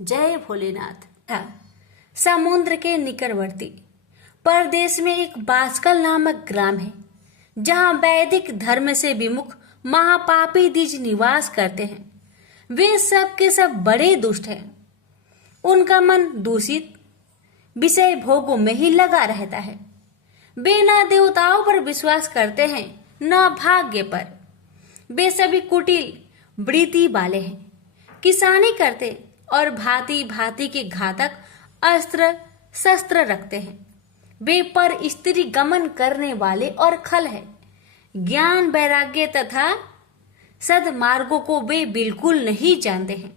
जय भोलेनाथ। था समुद्र के निकटवर्ती प्रदेश में एक बांसकल नामक ग्राम है, जहाँ वैदिक धर्म से विमुख महापापी द्विज निवास करते हैं। वे सब के सब बड़े दुष्ट हैं। उनका मन दूषित विषय भोगों में ही लगा रहता है। वे न देवताओं पर विश्वास करते हैं, न भाग्य पर। वे सभी कुटिल वृत्ति वाले हैं, किसानी करते और भांति भांति के घातक अस्त्र शस्त्र रखते हैं। वे पर स्त्री गमन करने वाले और खल है। ज्ञान वैराग्य तथा सद्मार्गों को वे बिल्कुल नहीं जानते हैं।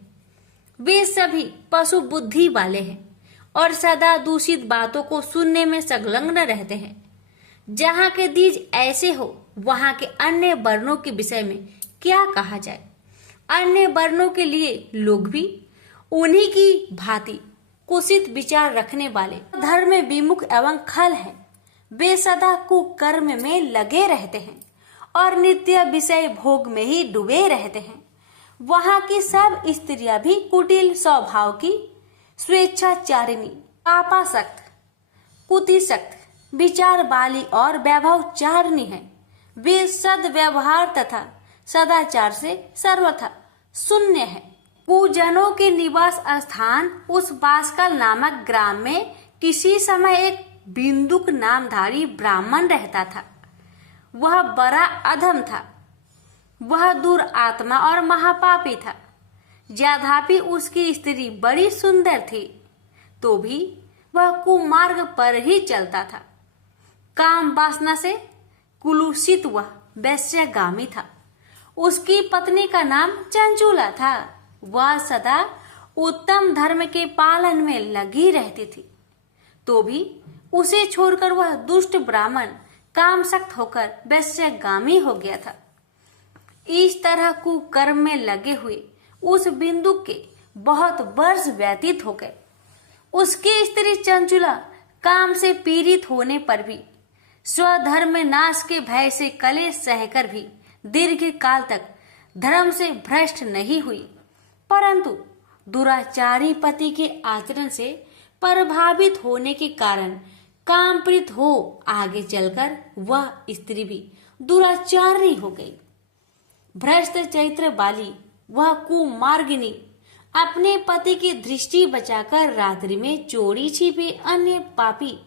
वे सभी पशु बुद्धि वाले हैं और सदा दूषित बातों को सुनने में संलग्न रहते हैं। जहाँ के द्विज ऐसे हो, वहाँ के अन्य वर्णों के विषय में क्या कहा जाए। अन्य वर्णों के लिए लोग भी उन्हीं की भांति कुत्सित विचार रखने वाले धर्म में विमुख एवं खल हैं। वे सदा कुकर्म में लगे रहते हैं और नित्य विषय भोग में ही डूबे रहते हैं। वहाँ की सब स्त्रियां भी कुटिल स्वभाव की, स्वेच्छाचारिणी, पापासक्त, कुतिसक्त, विचार वाली और वैभवचारिणी है। वे सद्व्यवहार तथा सदाचार से सर्वथा शून्य है। कुजनों के निवास स्थान उस बांसकल नामक ग्राम में किसी समय एक बिंदुक नामधारी ब्राह्मण रहता था। वह बड़ा अधम था। वह दुरात्मा और महापापी था। यद्यपि उसकी स्त्री बड़ी सुंदर थी, तो भी वह कुमार्ग पर ही चलता था। काम वासना से कुलुषित वह वैश्यगामी था। उसकी पत्नी का नाम चंचूला था। वह सदा उत्तम धर्म के पालन में लगी रहती थी, तो भी उसे छोड़कर वह दुष्ट ब्राह्मण कामशक्त होकर वैश्यगामी हो गया था। इस तरह कुकर्म में लगे हुए उस बिंदु के बहुत वर्ष व्यतीत हो गए। उसकी स्त्री चंचुला काम से पीड़ित होने पर भी स्वधर्म नाश के भय से कलेश सहकर भी दीर्घ काल तक धर्म से भ्रष्ट नहीं हुई, परंतु दुराचारी पति के आचरण से प्रभावित होने के कारण कामप्रीत हो आगे चलकर वह स्त्री भी दुराचारी हो गई। भ्रष्ट चरित्र वाली वह कुमार्गिनी अपने पति की दृष्टि बचाकर रात्रि में चोरी छिपे अन्य पापी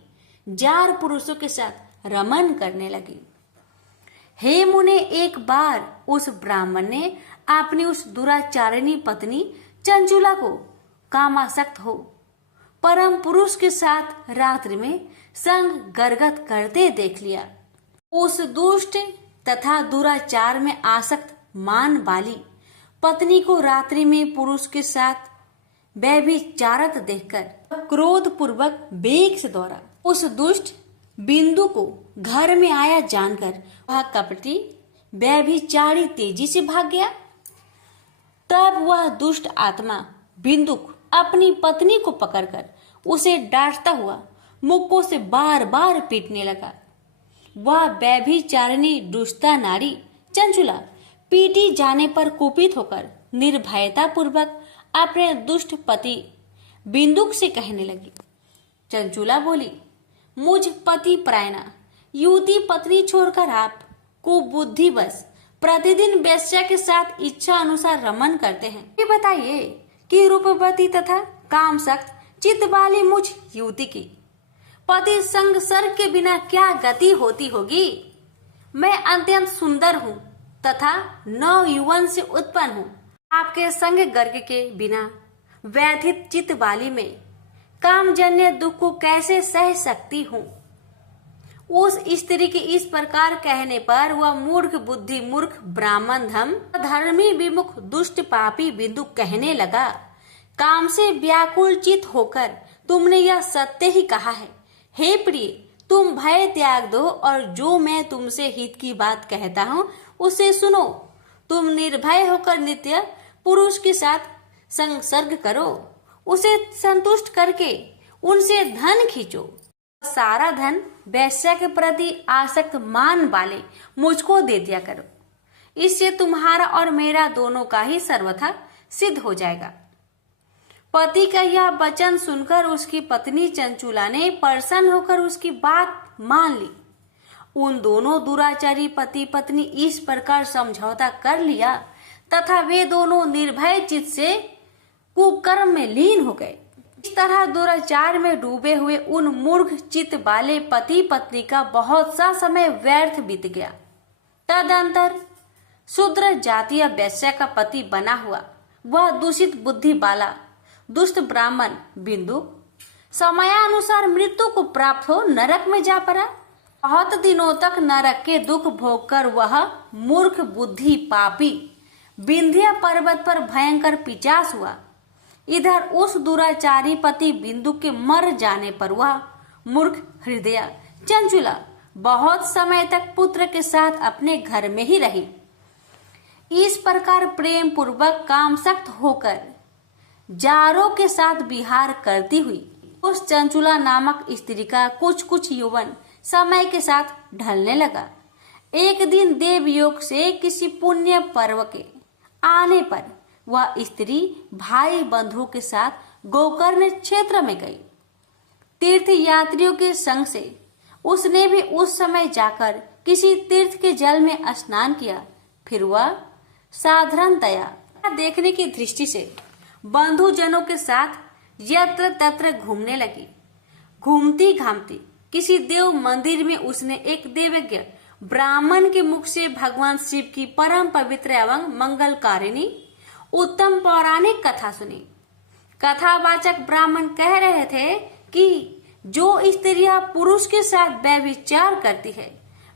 जार पुरुषों के साथ रमन करने लगी। हे मुने, एक बार उस ब्राह्मण ने अपनी उस दुराचारिणी पत्नी चंचुला को कामासक्त हो परम पुरुष के साथ रात्रि में संग गरगत करते देख लिया। उस दुष्ट तथा दुराचार में आसक्त मान वाली पत्नी को रात्रि में पुरुष के साथ व्यभिचारत देखकर क्रोध पूर्वक वेग से दौड़ा। उस दुष्ट बिंदु को घर में आया जानकर वह कपटी व्यभिचारी तेजी से भाग गया। तब वह दुष्ट आत्मा बिंदुक अपनी पत्नी को पकड़कर उसे डांटता हुआ मुक्कों से बार बार पीटने लगा। वह व्यभिचारिणी दुष्टा नारी चंचुला पीटी जाने पर कुपित होकर निर्भयता पूर्वक अपने दुष्ट पति बिंदुक से कहने लगी। चंचुला बोली, मुझ पति परायणा युवती पत्नी छोड़कर आप कुबुद्धिवश प्रतिदिन वेश्या के साथ इच्छा अनुसार रमन करते हैं। ये बताइए कि रूपवती तथा कामशक्त चित्त वाली मुझ युवती की पति संग सर्ग के बिना क्या गति होती होगी। मैं अत्यंत सुंदर हूँ तथा नव यौवन से उत्पन्न हूँ। आपके संग गर्ग के बिना व्यथित चित्त वाली में कामजन्य दुख को कैसे सह सकती हूँ। उस स्त्री के इस प्रकार कहने पर वह मूर्ख बुद्धि मूर्ख ब्राह्मण धर्मी विमुख दुष्ट पापी बिंदु कहने लगा, काम से व्याकुल चित होकर तुमने यह सत्य ही कहा है। हे प्रिय, तुम भय त्याग दो और जो मैं तुमसे हित की बात कहता हूँ उसे सुनो। तुम निर्भय होकर नित्य पुरुष के साथ संसर्ग करो। उसे संतुष्ट करके उनसे धन खींचो। सारा धन वैश्या के प्रति आसक्त मान वाले मुझको दे दिया करो। इससे तुम्हारा और मेरा दोनों का ही सर्वथा सिद्ध हो जाएगा। पति का यह वचन सुनकर उसकी पत्नी चंचुला ने प्रसन्न होकर उसकी बात मान ली। उन दोनों दुराचारी पति पत्नी इस प्रकार समझौता कर लिया तथा वे दोनों निर्भय चित्त से कुकर्म में लीन हो गए। इस तरह दुराचार में डूबे हुए उन मूर्ख चित्त वाले पति पत्नी का बहुत सा समय व्यर्थ बीत गया। तदंतर शूद्र जातीय वैश्य का पति बना हुआ वह दूषित बुद्धि वाला दुष्ट ब्राह्मण बिंदु समयानुसार मृत्यु को प्राप्त हो नरक में जा पड़ा। बहुत दिनों तक नरक के दुख भोगकर वह मूर्ख बुद्धि पापी विंध्य पर्वत पर भयंकर पिचास हुआ। इधर उस दुराचारी पति बिंदु के मर जाने पर वह मूर्ख हृदय चंचुला बहुत समय तक पुत्र के साथ अपने घर में ही रही। इस प्रकार प्रेम पूर्वक कामसक्त होकर जारों के साथ विहार करती हुई उस चंचुला नामक स्त्री का कुछ यौवन समय के साथ ढलने लगा। एक दिन देवयोग से किसी पुण्य पर्व के आने पर वह स्त्री भाई बंधुओं के साथ गोकर्ण क्षेत्र में गई। तीर्थ यात्रियों के संग से उसने भी उस समय जाकर किसी तीर्थ के जल में स्नान किया। फिर वह साधारणतया देखने की दृष्टि से बंधुजनों के साथ यत्र तत्र घूमने लगी। घूमती घामती किसी देव मंदिर में उसने एक देवज्ञ ब्राह्मण के मुख से भगवान शिव की परम पवित्र एवं मंगलकारिणी उत्तम पौराणिक कथा सुनी। कथावाचक ब्राह्मण कह रहे थे कि जो स्त्रियां पुरुष के साथ व्यभिचार करती है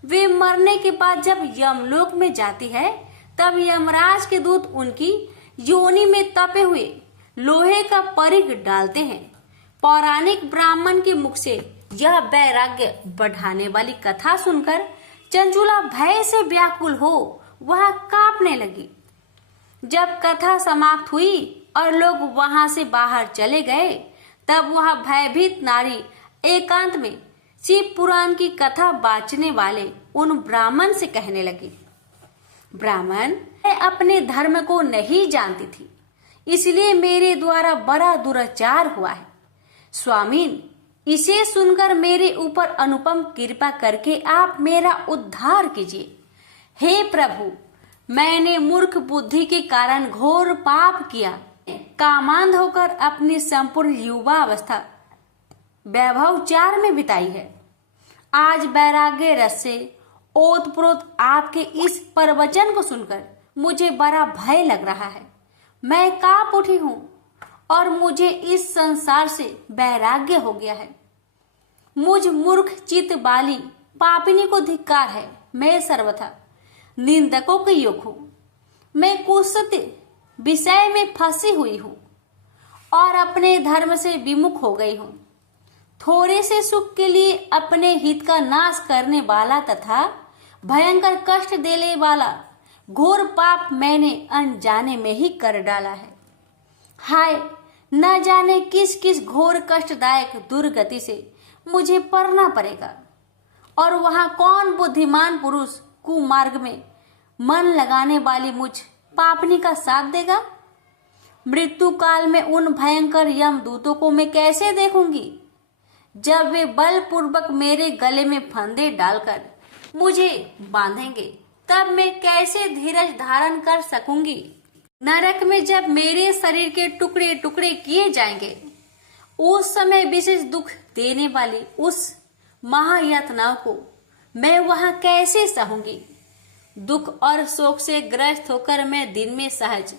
वे मरने के बाद जब यमलोक में जाती है तब यमराज के दूत उनकी योनि में तपे हुए लोहे का परिघ डालते हैं। पौराणिक ब्राह्मण के मुख से यह वैराग्य बढ़ाने वाली कथा सुनकर चंचुला भय से व्याकुल हो वह कांपने लगी। जब कथा समाप्त हुई और लोग वहां से बाहर चले गए तब वह भयभीत नारी एकांत में शिव पुराण की कथा बाँचने वाले उन ब्राह्मण से कहने लगी। ब्राह्मण, मैं अपने धर्म को नहीं जानती थी, इसलिए मेरे द्वारा बड़ा दुराचार हुआ है। स्वामीन, इसे सुनकर मेरे ऊपर अनुपम कृपा करके आप मेरा उद्धार कीजिए। हे प्रभु, मैंने मूर्ख बुद्धि के कारण घोर पाप किया। कामांध होकर अपनी संपूर्ण युवा अवस्था वैभवचार में बिताई है। आज वैराग्य रस से ओतप्रोत आपके इस प्रवचन को सुनकर मुझे बड़ा भय लग रहा है। मैं कांप उठी हूँ और मुझे इस संसार से वैराग्य हो गया है। मुझ मूर्ख चित्त वाली पापिनी को धिक्कार है। मैं सर्वथा निंदकों के योग हूँ। मैं कुत्सित विषय में फंसी हुई हूँ और अपने धर्म से विमुख हो गई हूँ। थोड़े से सुख के लिए अपने हित का नाश करने वाला तथा भयंकर कष्ट देने वाला घोर पाप मैंने अनजाने में ही कर डाला है। हाय, न जाने किस किस घोर कष्टदायक दुर्गति से मुझे पड़ना पड़ेगा और वहां कौन बुद्धिमान पुरुष कुमार्ग में मन लगाने वाली मुझ पापनी का साथ देगा। मृत्यु काल में उन भयंकर यमदूतों को मैं कैसे देखूंगी जब वे बलपूर्वक मेरे गले में फंदे डालकर मुझे बांधेंगे। तब मैं कैसे धीरज धारण कर सकूंगी। नरक में जब मेरे शरीर के टुकड़े टुकड़े किए जाएंगे उस समय विशेष दुख देने वाली उस महायातनाओं को मैं वहां कैसे सहूंगी। दुख और शोक से ग्रस्त होकर मैं दिन में सहज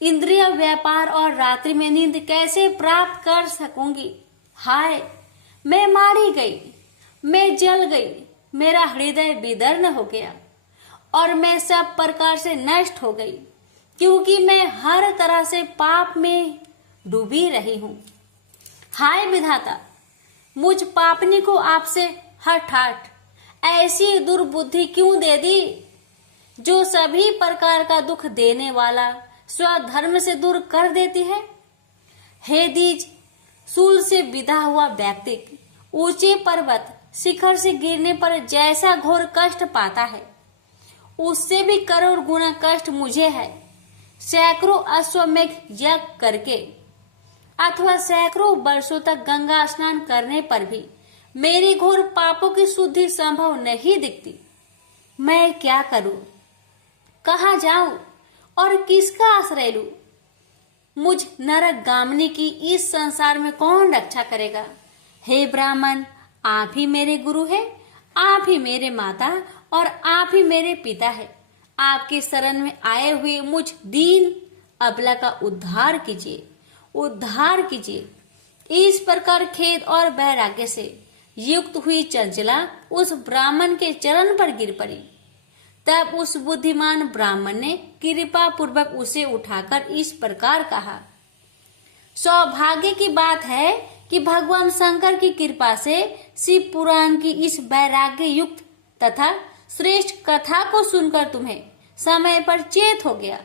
इंद्रिय व्यापार और रात्रि में नींद कैसे प्राप्त कर सकूंगी। हाय, मैं मारी गई, मैं जल गई, मेरा हृदय विदीर्ण हो गया और मैं सब प्रकार से नष्ट हो गई, क्योंकि मैं हर तरह से पाप में डूबी रही हूँ। हाय विधाता, मुझ पापनी को आपसे हठात ऐसी दुर्बुद्धि क्यों दे दी जो सभी प्रकार का दुख देने वाला स्वधर्म से दूर कर देती है। हे दीज, सूल से विदा हुआ व्यक्ति ऊंचे पर्वत शिखर से गिरने पर जैसा घोर कष्ट पाता है उससे भी करोड़ गुना कष्ट मुझे है। सैकड़ों अश्वमेघ यज्ञ करके अथवा सैकड़ों वर्षों तक गंगा स्नान करने पर भी मेरी घोर पापों की शुद्धि संभव नहीं दिखती। मैं क्या करूं? कहाँ जाऊं और किसका आश्रय लूं? मुझ नरक गामिनी की इस संसार में कौन रक्षा करेगा? हे ब्राह्मण, आप ही मेरे गुरु हैं, आप ही मेरे माता और आप ही मेरे पिता है। आपकी शरण में आए हुए मुझ दीन अबला का उद्धार कीजिए, उद्धार कीजिए। इस प्रकार खेद और वैराग्य से युक्त हुई चंचला उस ब्राह्मण के चरण पर गिर पड़ी। तब उस बुद्धिमान ब्राह्मण ने कृपा पूर्वक उसे उठाकर इस प्रकार कहा, सौभाग्य की बात है कि भगवान शंकर की कृपा से शिव पुराण की इस वैराग्य युक्त तथा श्रेष्ठ कथा को सुनकर तुम्हें समय पर चेत हो गया।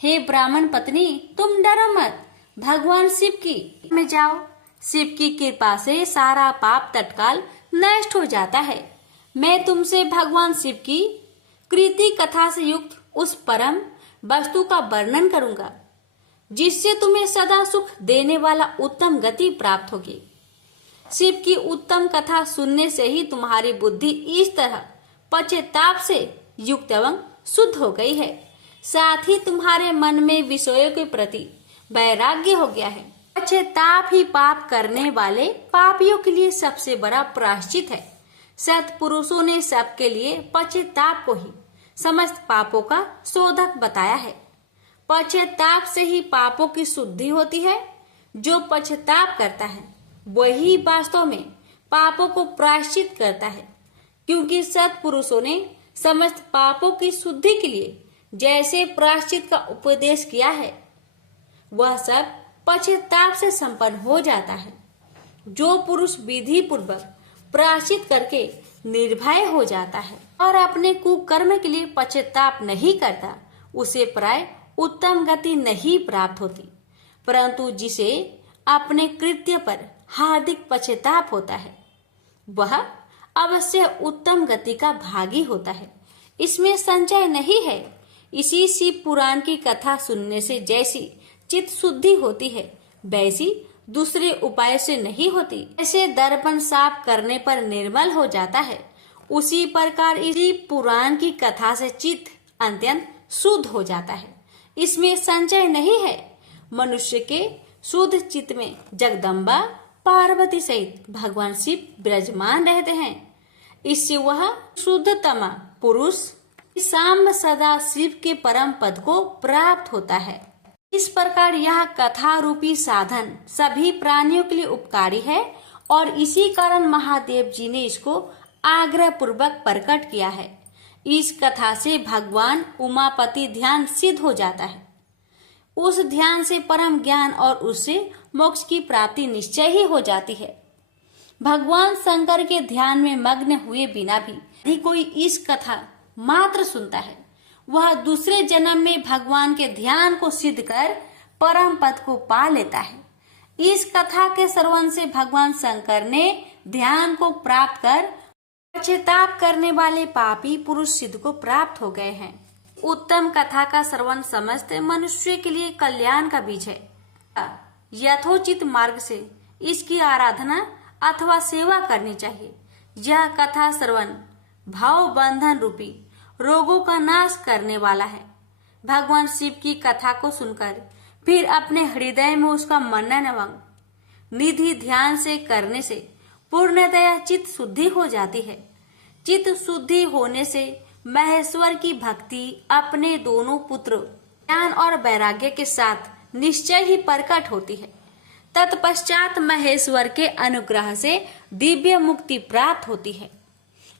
हे ब्राह्मण पत्नी, तुम डरो मत, भगवान शिव की में जाओ। शिव की कृपा से सारा पाप तत्काल नष्ट हो जाता है। मैं तुमसे भगवान शिव की कृति कथा से युक्त उस परम वस्तु का वर्णन करूंगा, जिससे तुम्हें सदा सुख देने वाला उत्तम गति प्राप्त होगी। शिव की उत्तम कथा सुनने से ही तुम्हारी बुद्धि इस तरह पश्चाताप से युक्त एवं शुद्ध हो गई है। साथ ही तुम्हारे मन में विषयों के प्रति वैराग्य हो गया है। पश्चाताप ही पाप करने वाले पापियों के लिए सबसे बड़ा प्रायश्चित है। सत्पुरुषों ने सबके लिए पश्चाताप को ही समस्त पापों का शोधक बताया है। पश्चाताप से ही पापों की शुद्धि होती है। जो पश्चाताप करता है वही वास्तव में पापों को प्रायश्चित करता है, क्योंकि सत्पुरुषों ने समस्त पापों की शुद्धि के लिए जैसे प्रायश्चित का उपदेश किया है, वह सब पश्चाताप से संपन्न हो जाता है। जो पुरुष विधि पूर्वक प्रायश्चित करके निर्भय हो जाता है और अपने कुकर्म के लिए पश्चाताप नहीं करता, उसे प्राय उत्तम गति नहीं प्राप्त होती। परंतु जिसे अपने कृत्य पर हार्दिक पश्चाताप होता है, वह अवश्य उत्तम गति का भागी होता है। इसमें संशय नहीं है। इसी शिव पुराण की कथा सुनने से जैसी चित्त शुद्धि होती है, वैसी दूसरे उपाय से नहीं होती। जैसे दर्पण साफ करने पर निर्मल हो जाता है, उसी प्रकार इसी पुराण की कथा से चित्त अत्यंत शुद्ध हो जाता है। इसमें संशय नहीं है। मनुष्य के शुद्ध चित्त में जगदम्बा पार्वती सहित भगवान शिव विराजमान रहते हैं। इससे वह शुद्धतम पुरुष सांब सदा शिव के परम पद को प्राप्त होता है। इस प्रकार यह कथा रूपी साधन सभी प्राणियों के लिए उपकारी है और इसी कारण महादेव जी ने इसको आग्रह पूर्वक प्रकट किया है। इस कथा से भगवान उमापति ध्यान सिद्ध हो जाता है। उस ध्यान से परम ज्ञान और उससे मोक्ष की प्राप्ति निश्चय ही हो जाती है। भगवान शंकर के ध्यान में मग्न हुए बिना भी यदि कोई इस कथा मात्र सुनता है, वह दूसरे जन्म में भगवान के ध्यान को सिद्ध कर परम पद को पा लेता है। इस कथा के श्रवण से भगवान शंकर ने ध्यान को प्राप्त कर पश्चाताप करने वाले पापी पुरुष सिद्ध को प्राप्त हो गए हैं। उत्तम कथा का श्रवण समस्त मनुष्य के लिए कल्याण का बीज है। यथोचित मार्ग से इसकी आराधना अथवा सेवा करनी चाहिए। यह कथा श्रवण भाव बंधन रूपी रोगों का नाश करने वाला है। भगवान शिव की कथा को सुनकर फिर अपने हृदय में उसका मनन एवं निधि ध्यान से करने से पूर्णतया चित्त शुद्धि हो जाती है। चित्त शुद्धि होने से महेश्वर की भक्ति अपने दोनों पुत्र ज्ञान और वैराग्य के साथ निश्चय ही प्रकट होती है। तत्पश्चात महेश्वर के अनुग्रह से दिव्य मुक्ति प्राप्त होती है।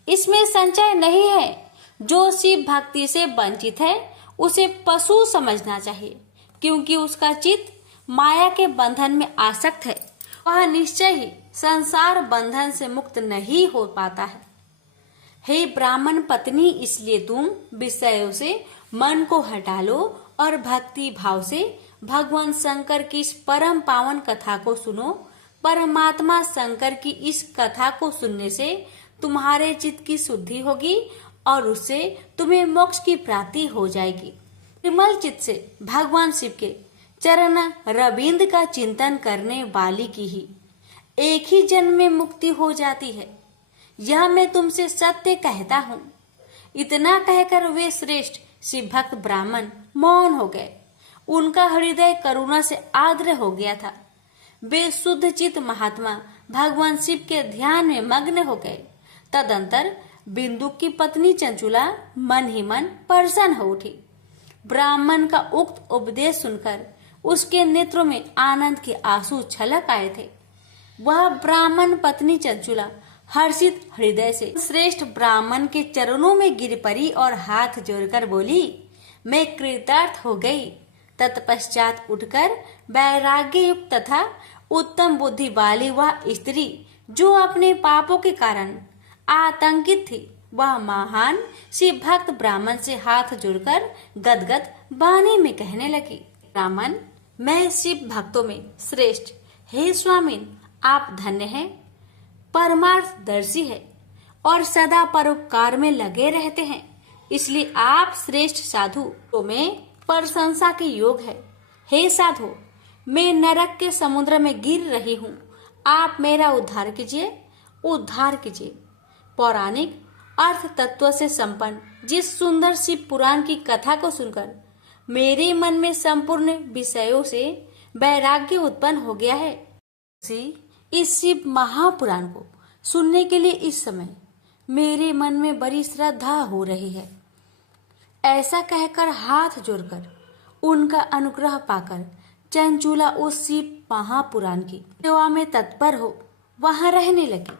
इसमें संशय नहीं है। जो शिव भक्ति से वंचित है, उसे पशु समझना चाहिए, क्योंकि उसका चित्त माया के बंधन में आसक्त है। वह निश्चय ही संसार बंधन से मुक्त नहीं हो पाता है। हे ब्राह्मण पत्नी, इसलिए तुम विषयों से मन को हटा लो और भक्ति भाव से भगवान शंकर की इस परम पावन कथा को सुनो। परमात्मा शंकर की इस कथा को सुनने से तुम्हारे चित्त की शुद्धि होगी और उससे तुम्हें मोक्ष की प्राप्ति हो जाएगी। निर्मल चित्त से भगवान शिव के चरण रविंद्र का चिंतन करने वाली की ही एक ही जन्म में मुक्ति हो जाती है, यह मैं तुमसे सत्य कहता हूँ। इतना कहकर वे श्रेष्ठ शिव भक्त ब्राह्मण मौन हो गए। उनका हृदय करुणा से आर्द्र हो गया था। वे शुद्ध चित्त महात्मा भगवान शिव के ध्यान में मग्न हो गए। तदंतर बिंदु की पत्नी चंचुला मन ही मन प्रसन्न हो उठी। ब्राह्मण का उक्त उपदेश सुनकर उसके नेत्रों में आनंद के आंसू छलक आए थे। वह ब्राह्मण पत्नी चंचुला हर्षित हृदय से श्रेष्ठ ब्राह्मण के चरणों में गिर पड़ी और हाथ जोड़कर बोली, मैं कृतार्थ हो गई। तत्पश्चात उठकर वैराग्य युक्त तथा उत्तम बुद्धि वाली वह स्त्री जो अपने पापों के कारण आतंकित थी, वह महान शिव भक्त ब्राह्मण से हाथ जोड़कर गदगद वाणी में कहने लगी, ब्राह्मण, मैं शिव भक्तों में श्रेष्ठ, हे स्वामिन, आप धन्य हैं, परमार्थदर्शी है और सदा परोपकार में लगे रहते हैं, इसलिए आप श्रेष्ठ साधु तो में प्रशंसा के योग है। हे साधु, मैं नरक के समुद्र में गिर रही हूँ, आप मेरा उद्धार कीजिए, उद्धार कीजिए। पौराणिक अर्थ तत्व से संपन्न जिस सुंदर शिव पुराण की कथा को सुनकर मेरे मन में संपूर्ण विषयों से वैराग्य उत्पन्न हो गया है। इस शिव महापुराण को सुनने के लिए इस समय मेरे मन में बड़ी श्रद्धा हो रही है। ऐसा कहकर हाथ जोड़कर उनका अनुग्रह पाकर चंचुला उस शिव महापुराण की सेवा में तत्पर हो वहां रहने लगी।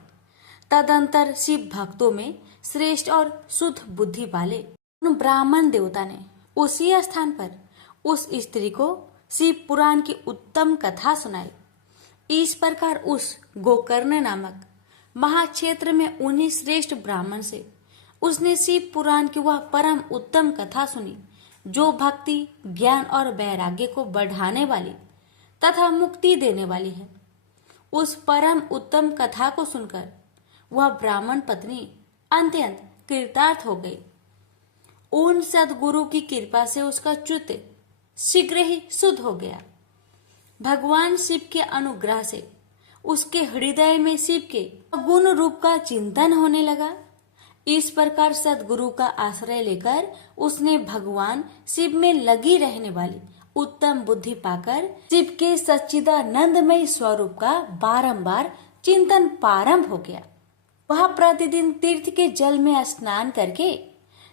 तदंतर शिव भक्तों में श्रेष्ठ और शुद्ध बुद्धि वाले उन ब्राह्मण देवता ने उसी स्थान पर उस स्त्री को शिव पुराण की उत्तम कथा सुनाई। इस प्रकार उस गोकर्ण नामक महाक्षेत्र में उन्हीं श्रेष्ठ ब्राह्मण से उसने शिव पुराण की वह परम उत्तम कथा सुनी, जो भक्ति, ज्ञान और वैराग्य को बढ़ाने वाली तथा मुक्ति देने वाली है। उस परम उत्तम कथा को सुनकर वह ब्राह्मण पत्नी अत्यंत कृतार्थ हो गई। उन सदगुरु की कृपा से उसका चित्त शीघ्र ही शुद्ध हो गया। भगवान शिव के अनुग्रह से उसके हृदय में शिव के गुण रूप का चिंतन होने लगा। इस प्रकार सदगुरु का आश्रय लेकर उसने भगवान शिव में लगी रहने वाली उत्तम बुद्धि पाकर शिव के सच्चिदानंदमय स्वरूप का बारंबार चिंतन प्रारंभ हो गया। वह प्रतिदिन तीर्थ के जल में स्नान करके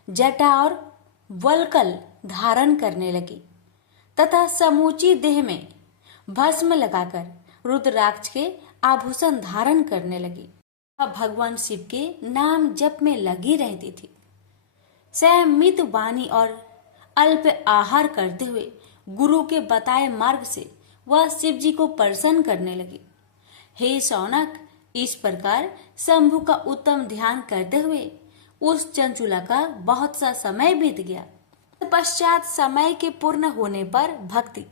जटा और वल्कल धारण करने लगी तथा समूची देह में भस्म लगाकर रुद्राक्ष के आभूषण धारण करने लगी। वह भगवान शिव के नाम जप में लगी रहती थी। संयमित वाणी और अल्प आहार करते हुए गुरु के बताए मार्ग से वह शिव जी को प्रसन्न करने लगी। हे शौनक, इस प्रकार शंभु का उत्तम ध्यान करते हुए उस चंचुला का बहुत सा समय बीत गया। पश्चात समय के पूर्ण होने पर भक्ति,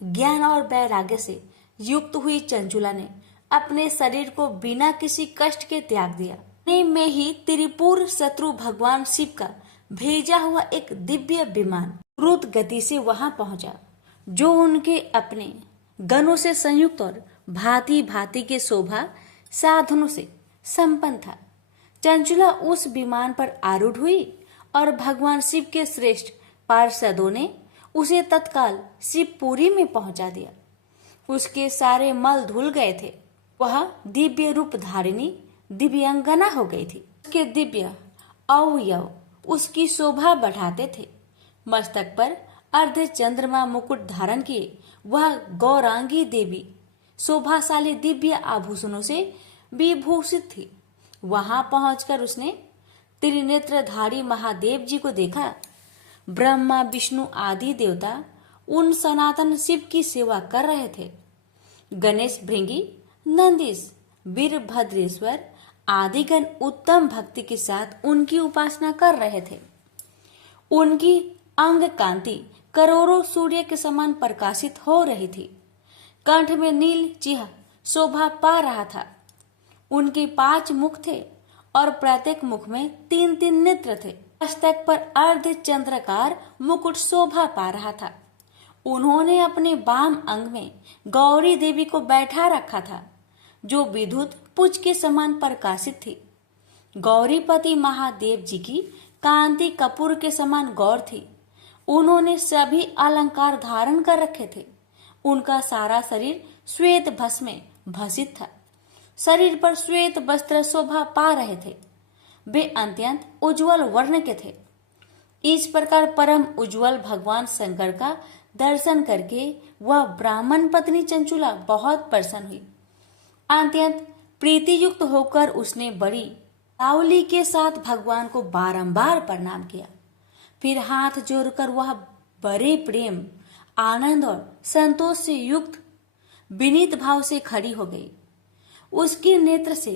ज्ञान और वैराग्य से युक्त हुई चंचुला ने अपने शरीर को बिना किसी कष्ट के त्याग दिया। इतने में ही त्रिपुर शत्रु भगवान शिव का भेजा हुआ एक दिव्य विमान द्रुत गति से वहां पहुंचा, जो उनके अपने गणों से संयुक्त और भांति भांति के शोभा साधनों से संपन्न था। चंचुला उस विमान पर आरूढ़ हुई और भगवान शिव के श्रेष्ठ पार्षदों ने उसे तत्काल शिवपुरी में पहुंचा दिया। उसके सारे मल धुल गए थे। वह दिव्य रूप धारिणी दिव्यांगना हो गई थी। उसके दिव्य अवयव उसकी शोभा बढ़ाते थे। मस्तक पर अर्ध चंद्रमा मुकुट धारण किए वह गौरांगी देवी शोभाशाली दिव्य आभूषणों से विभूषित थी। वहां पहुंचकर उसने त्रिनेत्रधारी महादेव जी को देखा। ब्रह्मा, विष्णु आदि देवता उन सनातन शिव की सेवा कर रहे थे। गणेश, भृंगी, नंदीश, वीरभद्रेश्वर आदि गण उत्तम भक्ति के साथ उनकी उपासना कर रहे थे। उनकी अंग कांति करोड़ों सूर्य के समान प्रकाशित हो रही थी। कंठ में नील चिह्न शोभा पा रहा था। उनके 5 मुख थे और प्रत्येक मुख में 3-3 नेत्र थे। मस्तक पर अर्ध चंद्राकार मुकुट शोभा पा रहा था। उन्होंने अपने वाम अंग में गौरी देवी को बैठा रखा था, जो विद्युत पुंज के समान प्रकाशित थी। गौरीपति महादेव जी की कांति कपूर के समान गौर थी। उन्होंने सभी अलंकार धारण कर रखे थे। उनका सारा शरीर श्वेत भस्म में भसित था। शरीर पर श्वेत वस्त्र शोभा पा रहे थे। वे अत्यंत उज्जवल वर्ण के थे। इस प्रकार परम उज्जवल भगवान शंकर का दर्शन करके वह ब्राह्मण पत्नी चंचुला बहुत प्रसन्न हुई। अत्यंत प्रीति युक्त होकर उसने बड़ी तावली के साथ भगवान को बारंबार प्रणाम किया। फिर हाथ जोड़कर वह बड़े प्रेम, आनंद और संतोष से युक्त विनीत भाव से खड़ी हो गई। उसके नेत्र से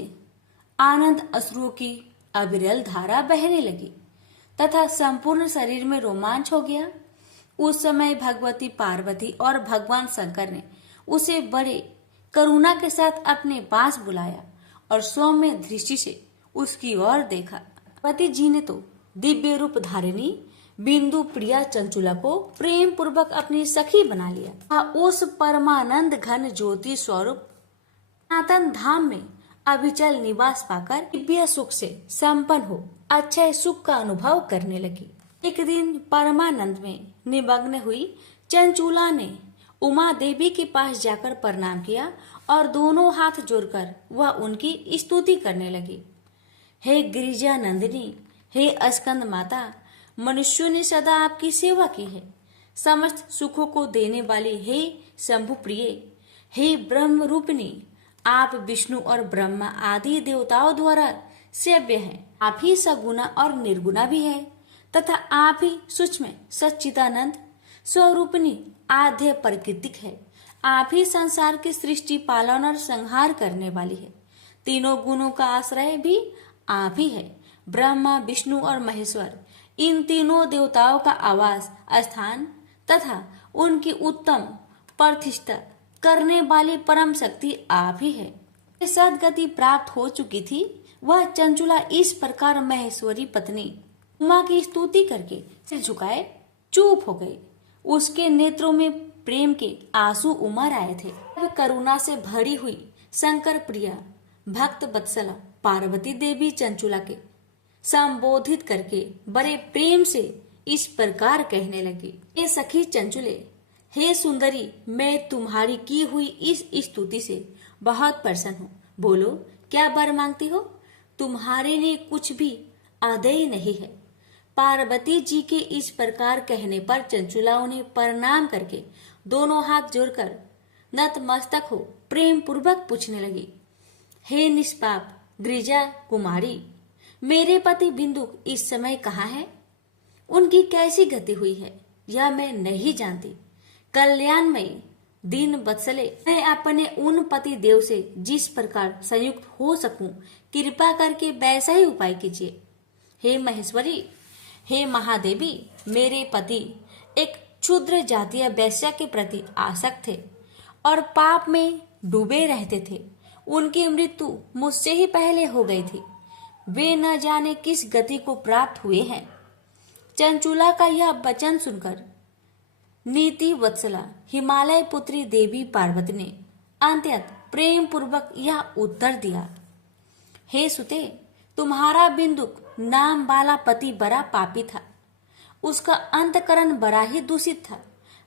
आनंद अश्रुओं की अविरल धारा बहने लगी तथा संपूर्ण शरीर में रोमांच हो गया। उस समय भगवती पार्वती और भगवान शंकर ने उसे बड़े करुणा के साथ अपने पास बुलाया और सौम्य दृष्टि से उसकी ओर देखा। पति जी ने तो दिव्य रूप धारिणी बिंदु प्रिया चंचुला को प्रेम पूर्वक अपनी सखी बना लिया। उस परमानंद घन ज्योति स्वरूप सनातन धाम में अविचल निवास पाकर दिव्य सुख से संपन्न हो अच्छे सुख का अनुभव करने लगी। एक दिन परमानंद में निमग्न हुई चंचुला ने उमा देवी के पास जाकर प्रणाम किया और दोनों हाथ जोड़कर वह उनकी स्तुति करने लगी। हे गिरिजा नंदिनी, हे स्कंद माता, मनुष्यों ने सदा आपकी सेवा की है। समस्त सुखों को देने वाली हे शंभु प्रिय, हे ब्रह्म रूपिणी, आप विष्णु और ब्रह्मा आदि देवताओं द्वारा सेव्य हैं। आप ही सगुना और निर्गुणा भी है तथा आप ही सूक्ष्म सच्चिदानंद स्वरूपिणी आद्य प्रकृतिक है। आप ही संसार की सृष्टि, पालन और संहार करने वाली है। तीनों गुणों का आश्रय भी आप ही है। ब्रह्मा, विष्णु और महेश्वर, इन तीनों देवताओं का आवास स्थान तथा उनकी उत्तम प्रतिष्ठा करने वाली परम शक्ति आप ही है। सदगति प्राप्त हो चुकी थी वह चंचुला इस प्रकार महेश्वरी पत्नी उमा की स्तुति करके सिर झुकाए चुप हो गई। उसके नेत्रों में प्रेम के आंसू उमड़ आए थे। करुणा से भरी हुई शंकर प्रिया भक्त वत्सला पार्वती देवी चंचुला के संबोधित करके बड़े प्रेम से इस प्रकार कहने लगी। हे सखी चंचुले, हे सुंदरी, मैं तुम्हारी की हुई इस स्तुति से बहुत प्रसन्न हूँ। बोलो, क्या वर मांगती हो? तुम्हारे लिए कुछ भी अदेय नहीं है। पार्वती जी के इस प्रकार कहने पर चंचुला उन्हें प्रणाम करके दोनों हाथ जोड़कर नतमस्तक हो प्रेम पूर्वक पूछने लगी। हे निष्पाप गिरिजा कुमारी, मेरे पति बिंदु इस समय कहाँ है? उनकी कैसी गति हुई है यह मैं नहीं जानती। कल्याणमयी दीन वत्सले, मैं अपने उन पति देव से जिस प्रकार संयुक्त हो सकूं कृपा करके वैसा ही उपाय कीजिए। हे महेश्वरी, हे महादेवी, मेरे पति एक क्षुद्र जातीय वैश्या के प्रति आसक्त थे और पाप में डूबे रहते थे। उनकी मृत्यु मुझसे ही पहले हो गई थी। वे न जाने किस गति को प्राप्त हुए हैं। चंचुला का यह वचन सुनकर नीति वत्सला हिमालय पुत्री देवी पार्वती ने अत्यंत प्रेम पूर्वक यह उत्तर दिया। हे सुते, तुम्हारा बिंदुक नाम वाला पति बड़ा पापी था। उसका अंतकरण बड़ा ही दूषित था।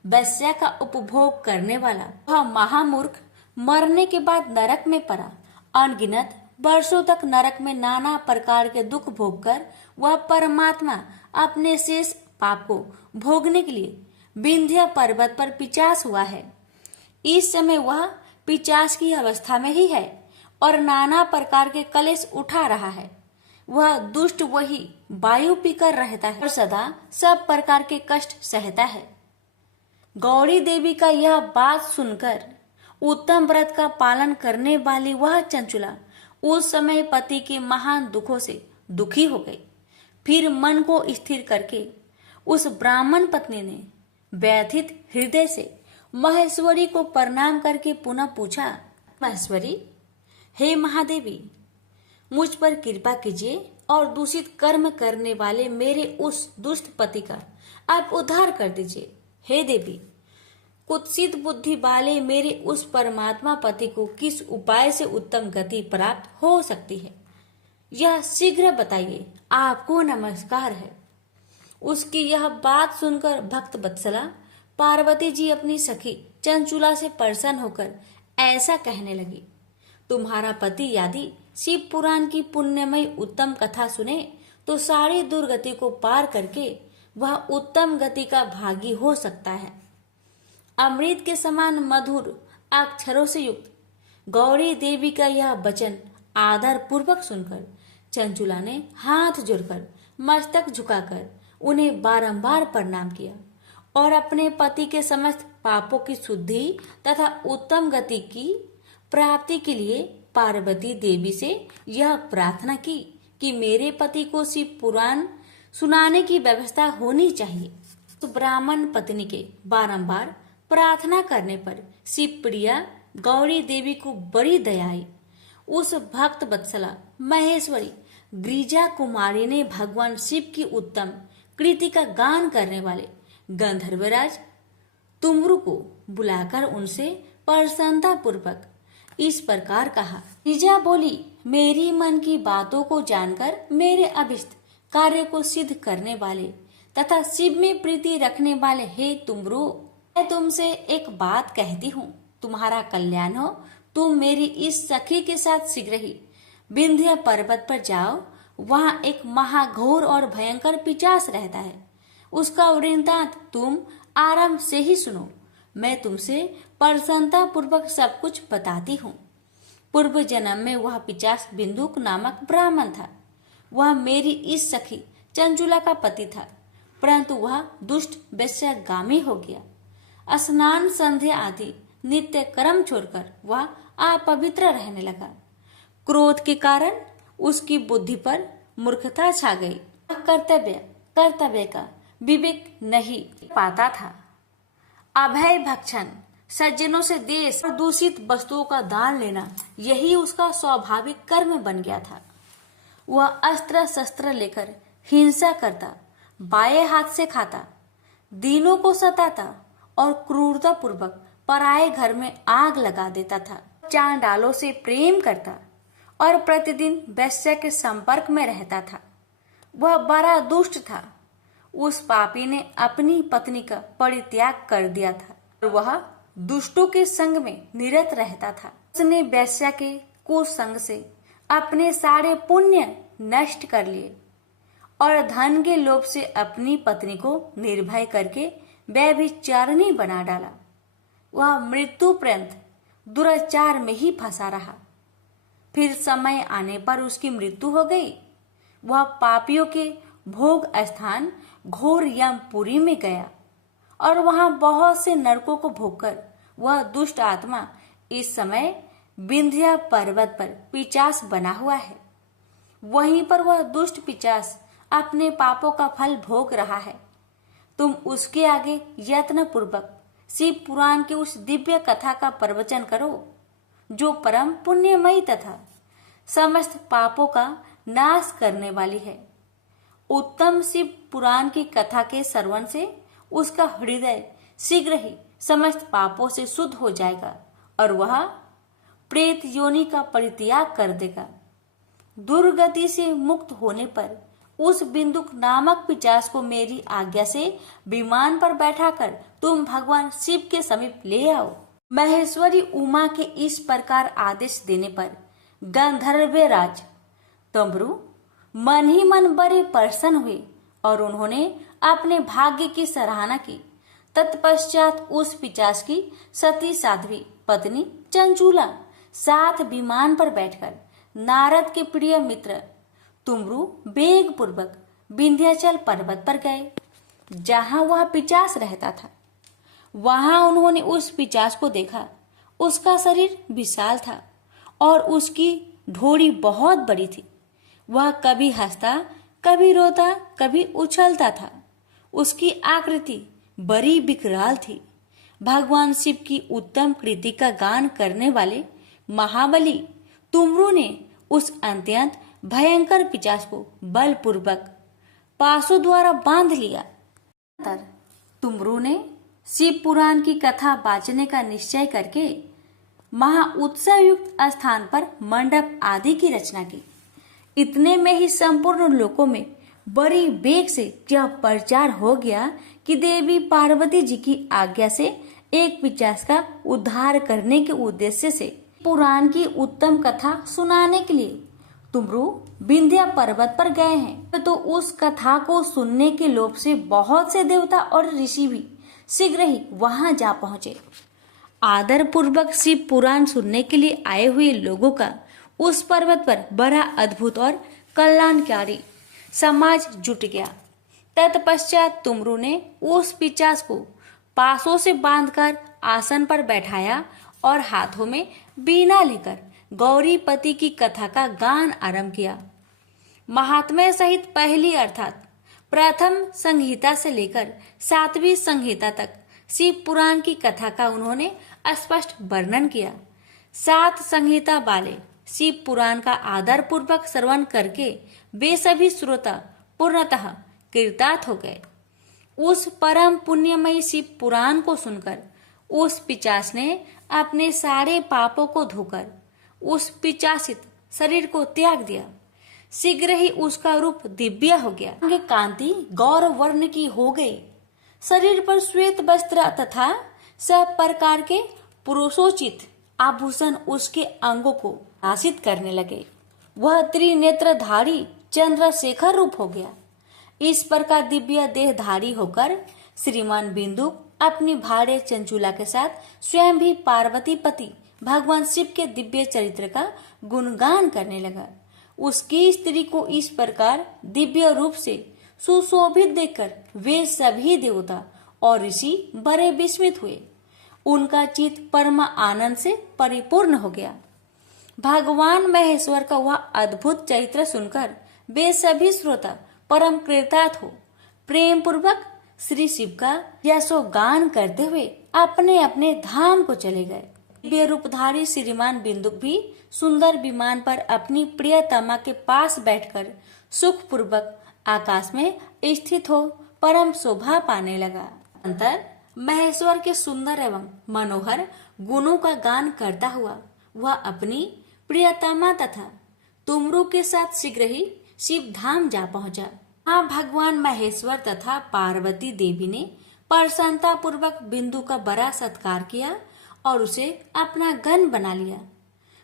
वैश्या का उपभोग करने वाला वह महामूर्ख मरने के बाद नरक में पड़ा। अनगिनत वर्षों तक नरक में नाना प्रकार के दुख भोगकर वह परमात्मा अपने शेष पाप को भोगने के लिए विंध्य पर्वत पर पिचास हुआ है। इस समय वह पिचास की अवस्था में ही है और नाना प्रकार के कलेश उठा रहा है। वह दुष्ट वही वायु पीकर रहता है और सदा सब प्रकार के कष्ट सहता है। गौरी देवी का यह बात सुनकर उत्तम व्रत का पालन करने वाली वह चंचुला उस समय पति के महान दुखों से दुखी हो गई। फिर मन को स्थिर करके उस ब्राह्मण पत्नी ने व्यथित हृदय से महेश्वरी को प्रणाम करके पुनः पूछा। महेश्वरी, हे महादेवी, मुझ पर कृपा कीजिए और दूषित कर्म करने वाले मेरे उस दुष्ट पति का आप उद्धार कर दीजिए। हे देवी, कुत्सित बुद्धि वाले मेरे उस परमात्मा पति को किस उपाय से उत्तम गति प्राप्त हो सकती है, यह शीघ्र बताइए, आपको नमस्कार है। उसकी यह बात सुनकर भक्त वत्सला पार्वती जी अपनी सखी चंचुला से प्रसन्न होकर ऐसा कहने लगी, तुम्हारा पति यदि शिव पुराण की पुण्यमयी उत्तम कथा सुने तो सारी दुर्गति को पार करके वह उत्तम गति का भागी हो सकता है। अमृत के समान मधुर अक्षरों से युक्त गौरी देवी का यह वचन आदर पूर्वक सुनकर चंचुला ने हाथ जोड़कर मस्तक झुकाकर उन्हें बारंबार प्रणाम किया और अपने पति के समस्त पापों की शुद्धि तथा उत्तम गति की प्राप्ति के लिए पार्वती देवी से यह प्रार्थना की कि मेरे पति को शिव पुराण सुनाने की व्यवस्था होनी चाहिए। तो ब्राह्मण पत्नी के बारंबार प्रार्थना करने पर शिव प्रिया गौरी देवी को बड़ी दया आई। उस भक्त वत्सला महेश्वरी गिरिजा कुमारी ने भगवान शिव की उत्तम कृति का गान करने वाले गंधर्वराज तुमरु को बुलाकर उनसे प्रसन्नता पूर्वक इस प्रकार कहा। गिरिजा बोली, मेरी मन की बातों को जानकर मेरे अभिष्ट कार्य को सिद्ध करने वाले तथा शिव में प्रीति रखने वाले हे तुमरु, मैं तुमसे एक बात कहती हूँ, तुम्हारा कल्याण हो। तुम मेरी इस सखी के साथ शीघ्र ही विंध्य पर्वत पर जाओ। वहाँ एक महाघोर और भयंकर पिशाच रहता है। उसका वृत्तांत तुम आराम से ही सुनो। मैं तुमसे प्रसन्नता पूर्वक सब कुछ बताती हूँ। पूर्व जन्म में वह पिशाच बिंदुक नामक ब्राह्मण था। वह मेरी इस सखी चंचुला का पति था, परंतु वह दुष्ट वैश्यगामी हो गया। स्नान संध्या आदि नित्य कर्म छोड़कर वह अपवित्र रहने लगा। क्रोध के कारण उसकी बुद्धि पर मूर्खता छा गई। कर्तव्य का विवेक नहीं पाता था। अभय भक्षण, सज्जनों से देश और दूषित वस्तुओं का दान लेना, यही उसका स्वाभाविक कर्म बन गया था। वह अस्त्र शस्त्र लेकर हिंसा करता, बाएं हाथ से खाता, दीनों को सताता और क्रूरता पूर्वक पराये घर में आग लगा देता था। चांडालों से प्रेम करता और प्रतिदिन वैश्य के संपर्क में रहता था। वह बड़ा दुष्ट था। उस पापी ने अपनी पत्नी का परित्याग कर दिया था और वह दुष्टों के संग में निरत रहता था। उसने वैश्या के कुसंग से अपने सारे पुण्य नष्ट कर लिए और धन के लोभ से अपनी पत्नी को निर्भय करके व्यभिचारिणी बना डाला। वह मृत्यु पर्यंत दुराचार में ही फंसा रहा। फिर समय आने पर उसकी मृत्यु हो गई। वह पापियों के भोग स्थान घोर यमपुरी में गया और वहां बहुत से नरकों को भोगकर वह दुष्ट आत्मा इस समय विंध्य पर्वत पर पिशाच बना हुआ है। वहीं पर वह दुष्ट पिशाच अपने पापों का फल भोग रहा है। तुम उसके आगे यत्न पूर्वक शिव पुराण की उस दिव्य कथा का प्रवचन करो, जो परम पुण्यमयी तथा समस्त पापों का नाश करने वाली है। उत्तम शिव पुराण की कथा के श्रवण से उसका हृदय शीघ्र ही समस्त पापों से शुद्ध हो जाएगा और वह प्रेत योनि का परित्याग कर देगा। दुर्गति से मुक्त होने पर उस बिंदुक नामक पिशाच को मेरी आज्ञा से विमान पर बैठाकर तुम भगवान शिव के समीप ले आओ। महेश्वरी उमा के इस प्रकार आदेश देने पर गंधर्वराज तुमरु मन ही मन बड़े प्रसन्न हुए और उन्होंने अपने भाग्य की सराहना की। तत्पश्चात उस पिशाच की सती साध्वी पत्नी चंचुला साथ विमान पर बैठकर नारद के प्रिय मित्र तुमरु वेग पूर्वक विंध्याचल पर्वत पर गए, जहां वह पिशाच रहता था। वहां उन्होंने उस पिशाच को देखा। उसका शरीर विशाल था और उसकी ढोड़ी बहुत बड़ी थी। वह कभी हंसता, कभी रोता, कभी उछलता था। उसकी आकृति बड़ी विकराल थी। भगवान शिव की उत्तम कृति का गान करने वाले महाबली तुमरु ने उस अत्यंत भयंकर पिशाच को बलपूर्वक पासों द्वारा बांध लिया। तुमरु ने शिव पुराण की कथा बांचने का निश्चय करके महा उत्सव युक्त स्थान पर मंडप आदि की रचना की। इतने में ही संपूर्ण लोकों में बड़ी वेग से यह प्रचार हो गया कि देवी पार्वती जी की आज्ञा से एक पिशाच का उद्धार करने के उद्देश्य से पुराण की उत्तम कथा सुनाने के लिए तुमरू विंध्या पर्वत पर गए हैं। तो उस कथा को सुनने के लोभ से बहुत से देवता और ऋषि भी शीघ्र ही वहां जा पहुंचे। आदर पूर्वक शिव पुराण सुनने के लिए आए हुए लोगों का उस पर्वत पर बड़ा अद्भुत और कल्याणकारी समाज जुट गया। तत्पश्चात तुमरू ने उस पिशाच को पासों से बांधकर आसन पर बैठाया और हाथों में बीना लेकर गौरीपति की कथा का गान आरंभ किया। महात्म्य सहित पहली अर्थात प्रथम संहिता से लेकर 7वीं संहिता तक शिव पुराण की कथा का उन्होंने स्पष्ट वर्णन किया। 7 संहिता वाले शिव पुराण का आदर पूर्वक श्रवण करके वे सभी श्रोता पूर्णतः कृतार्थ हो गए। उस परम पुण्यमयी शिव पुराण को सुनकर उस पिशाच ने अपने सारे पापों को धोकर उस पिशाचित शरीर को त्याग दिया। शीघ्र ही उसका रूप दिव्य हो गया। उनकी कांति गौर वर्ण की हो गई। शरीर पर श्वेत वस्त्र तथा सब प्रकार के पुरुषोचित आभूषण उसके अंगों को आशित करने लगे। वह त्रिनेत्रधारी चंद्रशेखर रूप हो गया। इस प्रकार दिव्य देहधारी होकर श्रीमान बिंदु अपनी भार्य चंचुला के साथ स्वयं भी पार्वती पति भगवान शिव के दिव्य चरित्र का गुणगान करने लगा। उसकी स्त्री को इस प्रकार दिव्य रूप से सुशोभित देखकर वे सभी देवता और ऋषि बड़े विस्मित हुए। उनका चित्त परम आनंद से परिपूर्ण हो गया। भगवान महेश्वर का वह अद्भुत चरित्र सुनकर वे सभी श्रोता परम कृतार्थ हो प्रेम पूर्वक श्री शिव का यशोगान करते हुए अपने अपने धाम को चले गए। दिव्य रूपधारी श्रीमान बिंदुक भी सुंदर विमान पर अपनी प्रियतमा के पास बैठकर सुख पूर्वक आकाश में स्थित हो परम शोभा पाने लगा। अंतर महेश्वर के सुंदर एवं मनोहर गुणों का गान करता हुआ वह अपनी प्रियतमा तथा तुमरू के साथ शीघ्र ही शिव धाम जा पहुंचा। वहाँ भगवान महेश्वर तथा पार्वती देवी ने प्रसन्नता पूर्वक बिंदु का बड़ा सत्कार किया और उसे अपना गण बना लिया।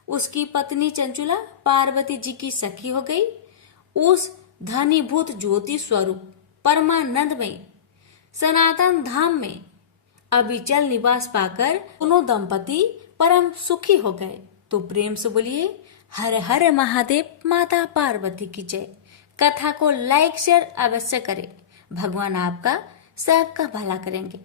उसकी पत्नी चंचुला पार्वती जी की सखी हो गई। उस धनीभूत ज्योति स्वरूप परमानंदमय सनातन धाम में अविचल निवास पाकर दोनों दंपति परम सुखी हो गए। तो प्रेम से बोलिए हर हर महादेव, माता पार्वती की जय। कथा को लाइक शेयर अवश्य करें। भगवान आपका सबका भला करेंगे।